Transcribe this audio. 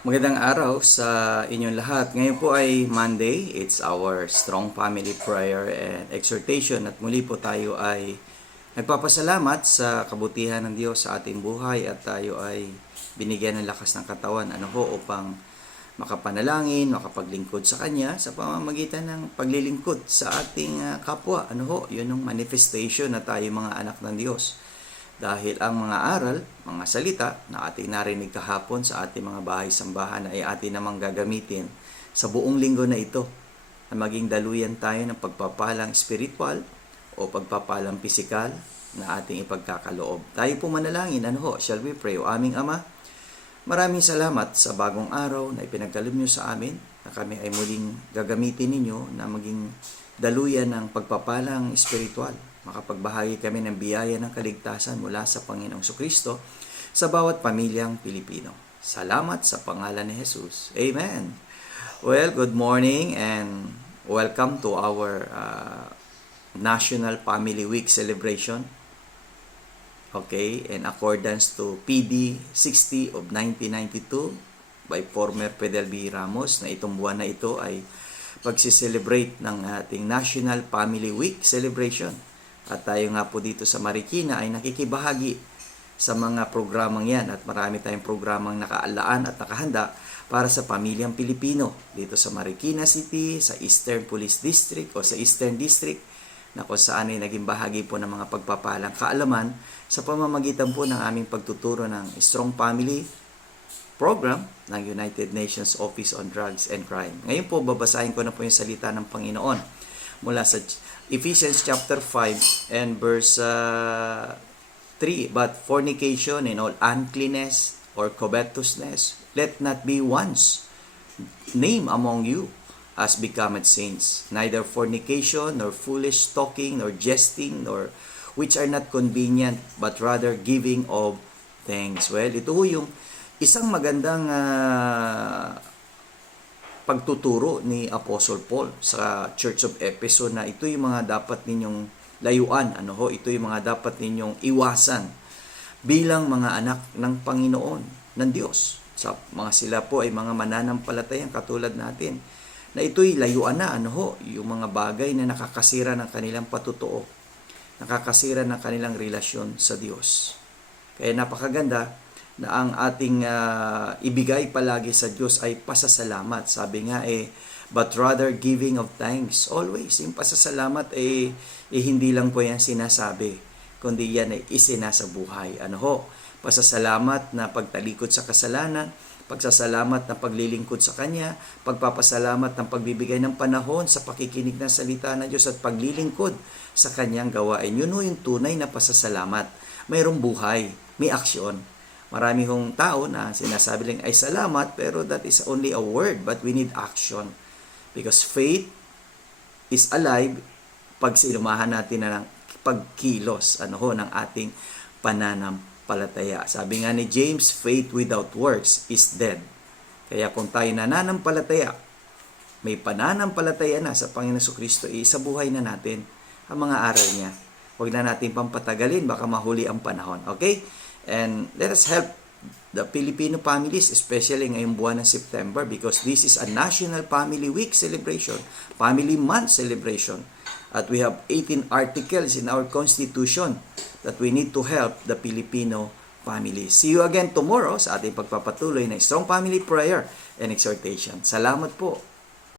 Magandang araw sa inyong lahat. Ngayon po ay Monday. It's our Strong Family Prayer and Exhortation at muli po tayo ay nagpapasalamat sa kabutihan ng Diyos sa ating buhay at tayo ay binigyan ng lakas ng katawan upang makapanalangin, makapaglingkod sa Kanya sa pamamagitan ng paglilingkod sa ating kapwa. Yun yung manifestation na tayo mga anak ng Diyos. Dahil ang mga aral, mga salita na ating narinig kahapon sa ating mga bahay-sambahan ay ating namang gagamitin sa buong linggo na ito na maging daluyan tayo ng pagpapalang spiritual o pagpapalang pisikal na ating ipagkakaloob. Tayo po manalangin, shall we pray? O aming Ama, maraming salamat sa bagong araw na ipinagkaloob niyo sa amin na kami ay muling gagamitin ninyo na maging daluyan ng pagpapalang spiritual. Makapagbahagi kami ng biyaya ng kaligtasan mula sa Panginoong Kristo sa bawat pamilyang Pilipino. Salamat sa pangalan ni Jesus. Amen. Well, good morning and welcome to our National Family Week celebration. Okay, in accordance to PD 60 of 1992 by former Fidel B. Ramos na itong buwan na ito ay pagsiselebrate ng ating National Family Week celebration. At tayo nga po dito sa Marikina ay nakikibahagi sa mga programang yan at marami tayong programang nakaalaan at nakahanda para sa pamilyang Pilipino dito sa Marikina City, sa Eastern Police District o sa Eastern District na kung saan ay naging bahagi po ng mga pagpapalang kaalaman sa pamamagitan po ng aming pagtuturo ng Strong Family Program ng United Nations Office on Drugs and Crime. Ngayon po babasahin ko na po yung salita ng Panginoon mula sa Ephesians chapter 5 and verse 3. But fornication and all uncleanness or covetousness, let not be once named among you as becometh saints, neither fornication, nor foolish talking, nor jesting, nor which are not convenient, but rather giving of thanks. Well, ito yung isang magandang pagtuturo ni Apostle Paul sa Church of Ephesus na ito yung mga dapat ninyong layuan, ito yung mga dapat ninyong iwasan bilang mga anak ng Panginoon, ng Diyos. Sa mga sila po ay mga mananampalatayang katulad natin na ito'y layuan na, yung mga bagay na nakakasira ng kanilang patutuo, nakakasira ng kanilang relasyon sa Diyos. Kaya napakaganda na ang ating ibigay palagi sa Diyos ay pasasalamat. Sabi nga but rather giving of thanks always. Yung pasasalamat hindi lang po yan sinasabi, kundi yan ay isinasa buhay. Pasasalamat na pagtalikod sa kasalanan, pagsasalamat na paglilingkod sa Kanya, pagpapasalamat ng pagbibigay ng panahon sa pakikinig ng salita ng Diyos at paglilingkod sa Kanyang gawain. Yun yung tunay na pasasalamat. Mayroong buhay, may aksyon. Marami hong tao na sinasabi lang ay salamat, pero that is only a word, but we need action. Because faith is alive pag sinumahan natin na ng pagkilos ng ating pananampalataya. Sabi nga ni James, faith without works is dead. Kaya kung tayo nananampalataya, may pananampalataya na sa Panginoon Kristo, sa buhay na natin ang mga aral niya. Huwag na natin pampatagalin, baka mahuli ang panahon. Okay? And let us help the Filipino families, especially ngayong buwan ng September, because this is a National Family Week celebration, Family Month celebration. At we have 18 articles in our Constitution that we need to help the Filipino families. See you again tomorrow sa ating pagpapatuloy na Strong Family Prayer and Exhortation. Salamat po.